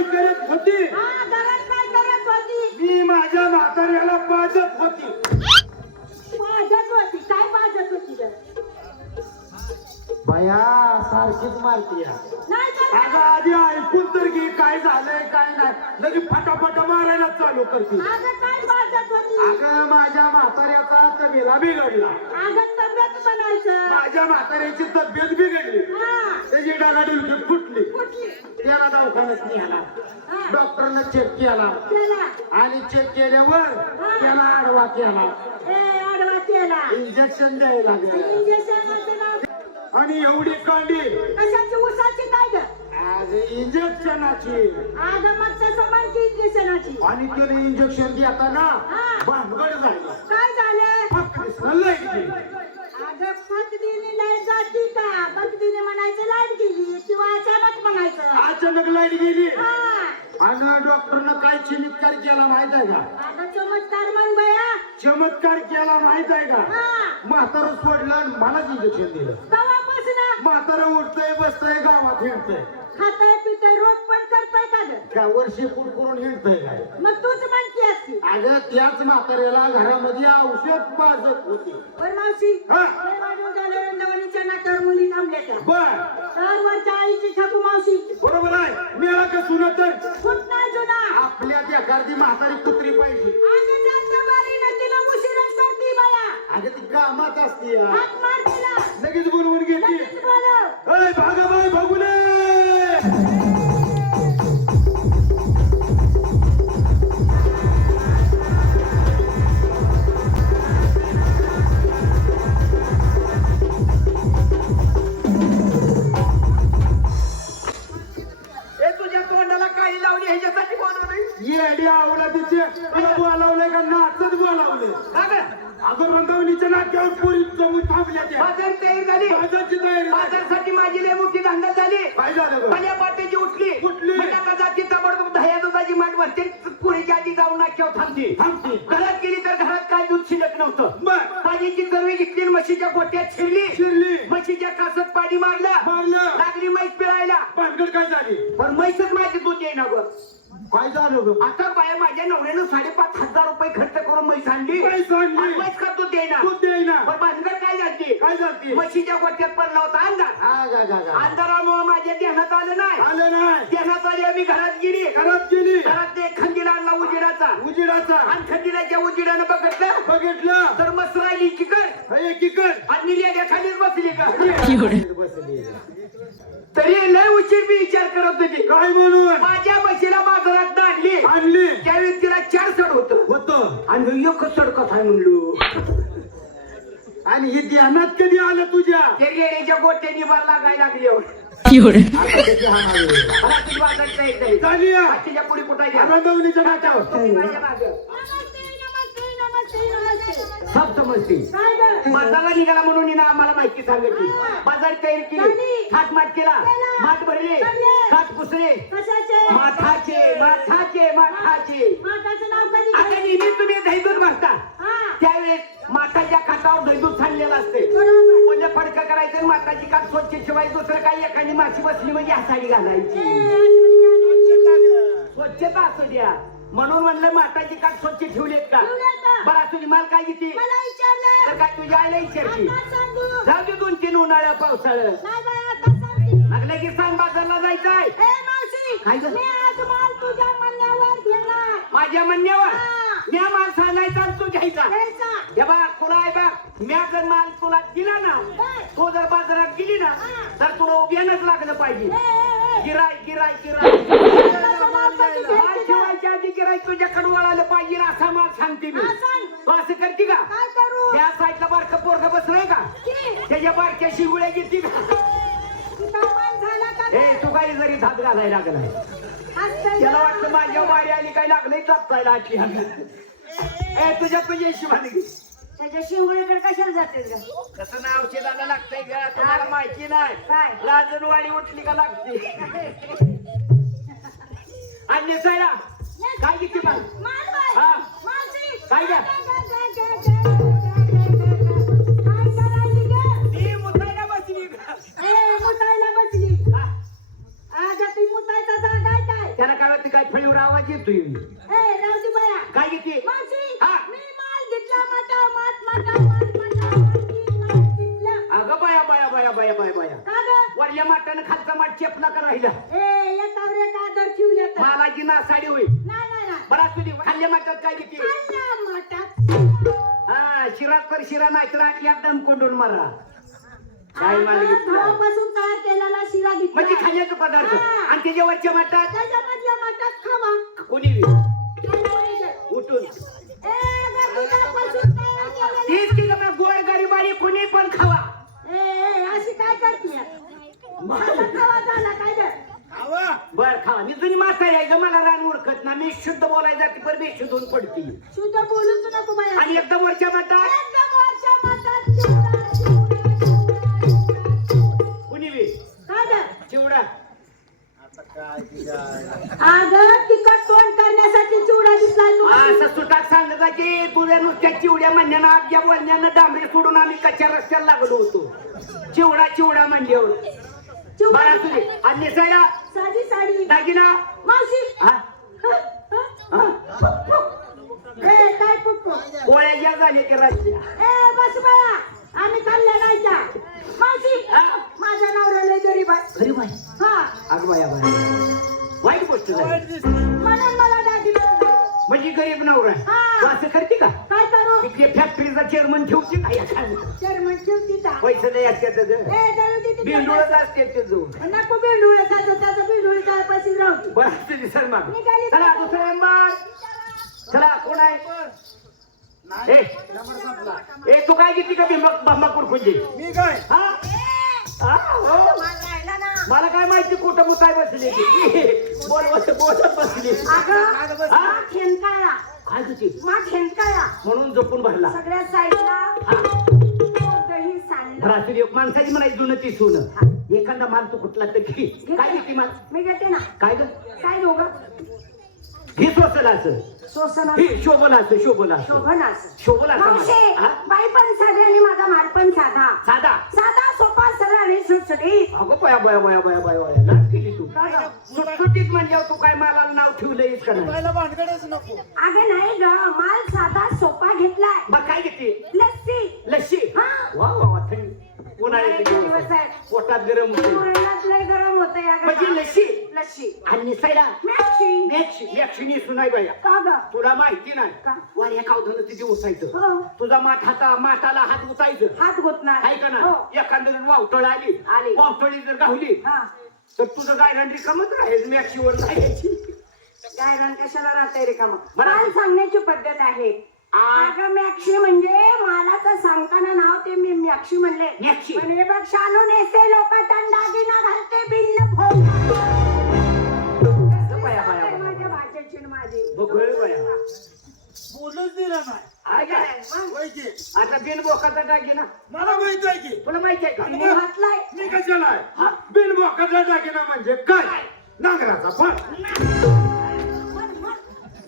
नाही करत होती? मी माझ्या म्हाताऱ्याला पाजत होती. बया सारखीच आधी ऐकून तर काय झालंय काय नाही. फटाफट मारायला चालू करते. अगं माझ्या म्हाताऱ्याचा तबेला बिघडला. माझ्या म्हाताऱ्याची तब्येत बिघडली. त्याची डागाडुलकी त्याला दवाखान्यात नेला. डॉक्टरनं चेक केला. आणि चेक केल्यावर त्याला आडवा केला. ए आडवा केला. इंजेक्शन द्यायला लागलं. आणि एवढी कांडी. कशाची? उसाची काय आज इंजेक्शनाची म्हणते इंजेक्शनाची आणि त्याने इंजेक्शन देताना हा. भानगड झाला. काय झालं? फक्त नाही. अगं पकडीने लाइट जाती का? पकडीने म्हणायचं लाइट गेली. किंवा अचानक म्हणायचं. अचानक लाइट गेली? हा. आणि डॉक्टरनं काय चमत्कार केला माहीत आहे का? चमत्कार म्हण बया. चमत्कार केला माहीत आहे का? हा. म्हातारं सोडलं आणि मलाच इंजेक्शन दिलं. तवापासून. म्हातारं उठतंय बसतंय गावात हिंडतंय. खाताय पिताय रोग पण करताय का ग? का वर्षी कुडकुरून हिंडतंय काय? मग तूच म्हणतेस की अगं त्याच म्हाताऱ्याला घरामध्ये औषध पाजत होती. बर मावशी. हा. रंदावणीच्या नात्यावर मुली थांबल्या त्या. बर. तर वरच्या आईची ठाकू मावशी. बरोबर आहे. मेळा का सुनत नाही जुना. आपल्या त्या गर्दी म्हातारी कुत्री पाहिजे. आणि जास्त बारीनं तिला उशीरच करती बाया. अगं ती कामात असते हात मार तिला. झाली. बाजारची तयारी. बाजारसाठी माझी लय मोठी धांदल झाली. काय झालं गं? माझ्या पाट्याची उठली. उठली. म्हणजे आता जाती ताबडतोब दह्या दुधाची माठ भरते. पुरीच्या आधी जाऊन नाक्यावर थांबते थांबते. घरात गेली तर घरात काय दूध शिल्लक नव्हतं. बर. पाण्याची चरवी घेतली आणि म्हशीच्या गोट्यात शिरली. शिरली. म्हशीच्या कासत पाणी मारलं. मारलं. लागली म्हैस पिळायला. भानगड काय झाली? पण म्हैसच माझी दूध येईना गं. काय झालं ग? आता बाया माझ्या नवऱ्यानं साडेपाच हजार रुपये खर्च करून म्हैस आणली. म्हैस आणली. आणि म्हैस का दूध येईना तू दे ना पण भानगड काय झाली काय झाली म्हशीच्या गोट्यात पडला होता अंधार. हा गा गा गा अंधारामुळे माझ्या ध्यानात आलं नाही. आलं नाही. ध्यानात आली आम्ही घरात गेली. घरात गेली. घरात एक खंदीला आणला उजिराचा. उजिडाचा आणि खंदीलाच्या उजिरानं बघितलं. बघितलं. तर मस्त राहिली चिकन एकीकड. आणि निर्याच्या खालीच बसली का बसली. तरी लय उशीर मी विचार करत होती. काय म्हणून? माझ्या म्हशीला बाजारात आणली. आणली? त्यावेळी तिला चार सड होत. होत. आणि एकच सड कथा म्हणलो. आणि हे ध्यानात कधी आलं तुझ्या? रेड्याच्या गोट्यानी बार लागायला लागली हो. आता कधी आलं? रात्री बाजारच्या येत नाही झाली या. बाकीच्या पुढे कुठे घ्या रंगवणीच्या नाट्यावर सब समजते. निघाला म्हणून हिनं आम्हाला माहिती सांगितली. बाजार तयारी केली. थाट माट केला. माठ भरले. खाट पुसले. माताचं नाव कधी आता? नेहमी तुम्ही दहीदूध मागता त्यावेळेस माठाच्या खाटावर दहीदूध सांडलेलं असते. म्हणजे फडकं करायचं माठाची काठ स्वच्छ शिवाय दुसरं काही एखादी माशी बसली म्हणजे हसाडी घालायची. स्वच्छता असू द्या. म्हणून म्हणलं माठाची काठ स्वच्छ ठेवलेत का ठेवलेत का? बरं तुझी माल काय किती मला विचारलं तर काय तुझ्या आईला आता सांगू जाऊ दे दोन तीन उन्हाळ्या पावसाळ्या नाही बाई आता सांगते लागलं की सांग बाजारला जायचंय ए मावशी काय झालं? मी आज माल तुझ्या म्हणण्यावर घेणार माझ्या म्हणण्यावर हा. म्या माल सांगायचा आणि तू घ्यायचा घ्यायचा हे बघ तुला आहे बघ म्या जर माल तुला दिला ना बर. तो जर बाजारात गेली ना हा. तर तुला उभ्यानच लागलं पाहिजे ए, ए. गिराय गिराय गिराय? ठेवायच्या आधी गिराय तुझ्याकडे वळालं पाहिजे असा माल सांगते मी. तू असं करते का काय करू त्या साईडला बारकं पोरग बसलंय का की? त्याच्या बारक्या शिवळ्या घेते का हे तू काही जरी धात घालायला लागलाय त्याला? वाटलं माझ्या वाडी आली काय लागलंय चापतायला आजची ए तुझ्या तुझ्या हिशोबाने. त्याच्या शिंगोळीकडे कशाला जाते ग कसं नाव औषधाला लागतंय का तुम्हाला माहिती नाही काय? लाजनवाडी उठली का लागते आणि नेसायला काय किती माल. हा. काय गं? काय गं? मुतायला बसली हा. त्याला वाटतं काय फळीवर आवाज येतोय काय किती मावशी हा. मी माल घेतला माटा माट माटा माट माटा माट घेतला अगं बाया बाया बाया बाया बाया बाया. चेपला का राहिला? ए येतावर एक आदर ठेवले तर मला जी ना साडी होईल बरा तुझी खाल्ल्या काय देते मटात हा शिरा कर शिरा नाही तर एकदम कोंडून मारा. काय मला गव्हापासून तयार केलेला शिरा म्हणजे खाण्याचा पदार्थ. आणि त्याच्यावरच्या म्हणतात त्याच्यामधल्या मटात खावा. कोणी? उठून. गोड गरीबारी कोणी पण खावा. ए, अशी काय करते खावा झाला काय गं? बर खावा. मी जुनी माता आहे ग मला रान ओळखत ना मी शुद्ध बोलायला जाते बेशुद्ध होऊन पडते. शुद्ध बोलूच नको बाया. आणि एकदम वरच्या म्हणतात की तुझ्या नुसत्या चिवड्या म्हणण्यानं आजच्या बोलण्यानं डांबरी सोडून आम्ही कच्च्या रस्त्याला लागलो होतो? चिवडा चिवडा म्हणल्यावर. चिवडा बरा तुझे आणि निसाया साधी साडी. दागिना? मावशी. हा? हा? ए काय कुकू पोळ्या ज्या झाल्या की ए बस बाया आम्ही खाल्ल्या नाही त्या मावशी. हा? माझा नवरा लय गरीब आहे. खरी बाई हा. बाया बाया. वाईट गोष्ट झाली. म्हणून मला म्हणजे गरीब नवरा. हा. तू असं करते का? काय करू? तिथे फॅक्टरीचा चेअरमन ठेवते का? चेअरमन ठेवती का? पैसे नाही असते ए जाऊ दे तिथे बिंडोळच असते ते जो नको बेंडुळे त्याचं त्याचं बेंडुळे काय पैसे राहू दे. बरं तुझी सर माग. निघाली. चला दुसरा नंबर. चला कोण आहे? ए, ए तू काय घेतली का बिंबा बांबा कुरकुंजी मी काय? हा? हा, हो. मला काय माहिती कुठं मुताय बसली बोलत अगं हा? काय तुझी मा ठेनकाळा म्हणून जपून भरला. सगळ्या साईडला हा. दही सांडलं. माणसाची म्हणायची जुनं ती सोनं. एखादा माल तू कुठला तर घे. काय घेते माल? मी घेते ना. काय ग? काय दोघं? हे असं. हे शोभला असं शोभला असं शोभन असं शोभला असं मावशी माल. हा? बाई पण साधी आणि माझा माल पण साधा. साधा? साधा सोपा सरळ आणि सुटसुटीत. अगं बया बया बया बया बया बया लाज केली तू? सुटसुटीत म्हणजे तू काय मला नाव ठेवलंयस का नाही? भानगडच नको. अगं नाही ग. माल साधा सोपा घेतलाय. मग काय घेते? उन्हाळ्याचे दिवस. आहेत. पोटात गरम होते. उन्हाळ्यात लय गरम होतंय अगं. म्हणजे लस्सी? लस्सी. आणि निसायला सुनाय बाया. का ग? तुला माहिती नाही. का? वाऱ्या कावधन तिथे उसायचं हो. तुझा माठ हाता माठाला हात उचायचं. हात घोतणार आहे का ना हो. एखादी जर वावटळ आली. आली. वावटळी जर गावली हा. तर तुझं गायरन रिकामच राहील. मॅक्सीवर जायची. काय रान कशाला राहतंय रे कामा मला- माल सांगण्याची पद्धत आहे. अगं मॅक्सी म्हणजे मालाचं सांगताना नाव ते मी मॅक्सी म्हणले. मॅक्सी. पण हे बघ शानू नेसे लोक दागिना घालते भिन्न भोग. बाया, बाया, बाया. माझ्या भाषेची माझी? बघूया बाया. बोलूच दिला नाही. होय की? आता बिन बोकाचा दागिना. मला माहीत आहे की. तुला माहिती आहे का? मी घातलाय. मी कशाला आहे? बिल बोकाचा दागिना म्हणजे काय? नांगराचा फळ.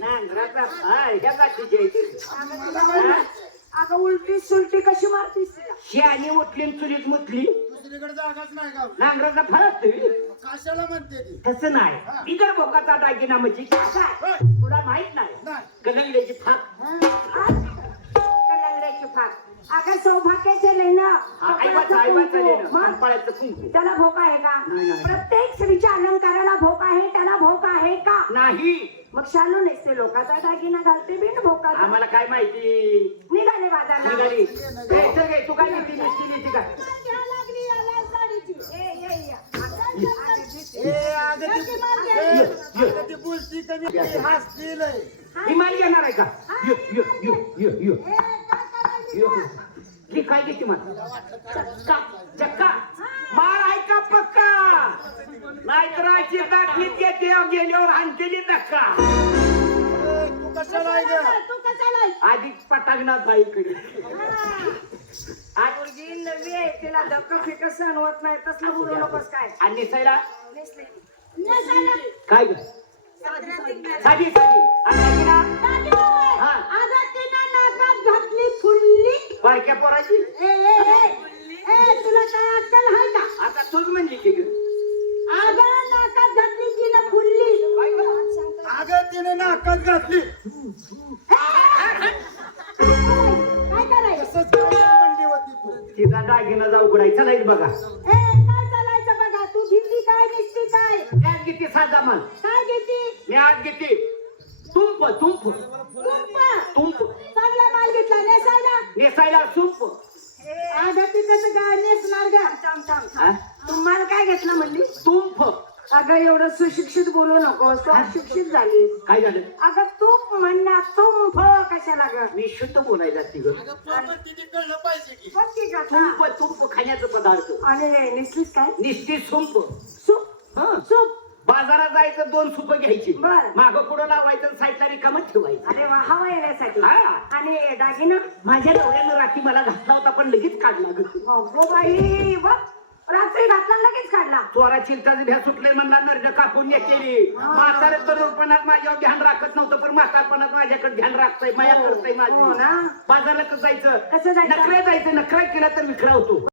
नांगराचा फाय, ह्या गाठीची आहे ती. अगं तुला माहिती- अगं उलटी सुलटी कशी मारतीस तिला? उठली आणि चुलीत मुतली. दुसरीकडे जागाच नाही नांगराचा असतो. कशाला म्हणते ती? तसं नाही. बिगर बोकाचा दागिना म्हणजे काय होय. तुला माहीत नाही. नाही. कलंगड्याची फाक. कलंगड्याची फार अगं सौभाग्याचे लेणं कपाळाचं वाचा, आई वाचा कुंकू. लेणं. मग? कपाळाचं कुंकू. त्याला भोक आहे का? नाही, नाही. प्रत्येक स्त्रीच्या अलंकाराला भोक आहे त्याला भोक आहे का? नाही. मग शालू नेसते लोकांचा दागिना घालते बिन भोकाचा आम्हाला काय माहिती? निघाले बाजारला निघाली. ए, चल गे, तू काय घेतली का ए, अगं ती- ए, अगं ती बोलती कमी ती हसती लय. हिमाल घेणार आहे का? यो यो यो यो यो. यो ही काय घेते मला? चक्का चक्का. मार आहे का पक्का. नाहीतर आयची दाखलीत घेते गेल्यावर आणतेली धक्का ए, तू कशाला आहे गं? तू कशाला आधी पटांगणात बाईकडे. मुलगी नवी आहे तिला धक्का फिक सहन होत नाही तसलं बोलू नकोस काय. आणि नेसायला. काय ग? साधी साधी. आणि? हा. तिनं नाकात घातली फुल्ली. बारक्या पोराची? ए ए ए. ए तुला काय अक्कल आहे का? आता तूच म्हणली की ग. अगं नाकात घातली तिनं फुल्ली. काय ग? अगं तिने नाकात घातली. काय करायचं? तसंच काय म्हणली होती तू. तिचा दागिना जाऊ उघडायचा नाही बघा. ए काय चालायचं बघा? तू घेतली काय काय? त्यात घेते साधा माल. काय घेते? मी आज घेते. तुंप तुंप. तुंप? तुंप. चांगला माल घेतला नेसायला? नेसायला सुंप आधा ती कसं काय नेसणार गा थांब थांब. हा? तुम्हाला काय घेतलं म्हणली? तुंप अगं एवढं सुशिक्षित बोलू नको सुशिक्षित झाली काय झालं? अगं तूप म्हणणार तुंफ कशाला ग? मी शुद्ध बोलायला ती कोणती तुंप तुंप खाण्याचा पदार्थ. आणि निसलीस काय? निष्ठी सुंप सूप हा. सूप. बाजारात जायचं दोन सुप घ्यायची. बरं. माग पुढं लावायचं साईडला रिकामच ठेवायचं. अरे वा हवा येण्यासाठी. हा. आणि दागिना? माझ्या डोळ्यानं राखी मला घातला होता पण लगेच काढला ग. अगो बाई रात्री घातला लगेच काढला? चोरा चिलटाचे भ्या सुटले म्हणला नर्ज कापून केली. म्हातारे तरुणपणात माझ्यावर ध्यान राखत नव्हतं पण म्हातारपणात माझ्याकडे ध्यान राखतंय माया करतंय हो माझी ना. बाजारला कसं जायचं. कसं जायचं? नखरे जायचं नखरा केला तर विखरावतो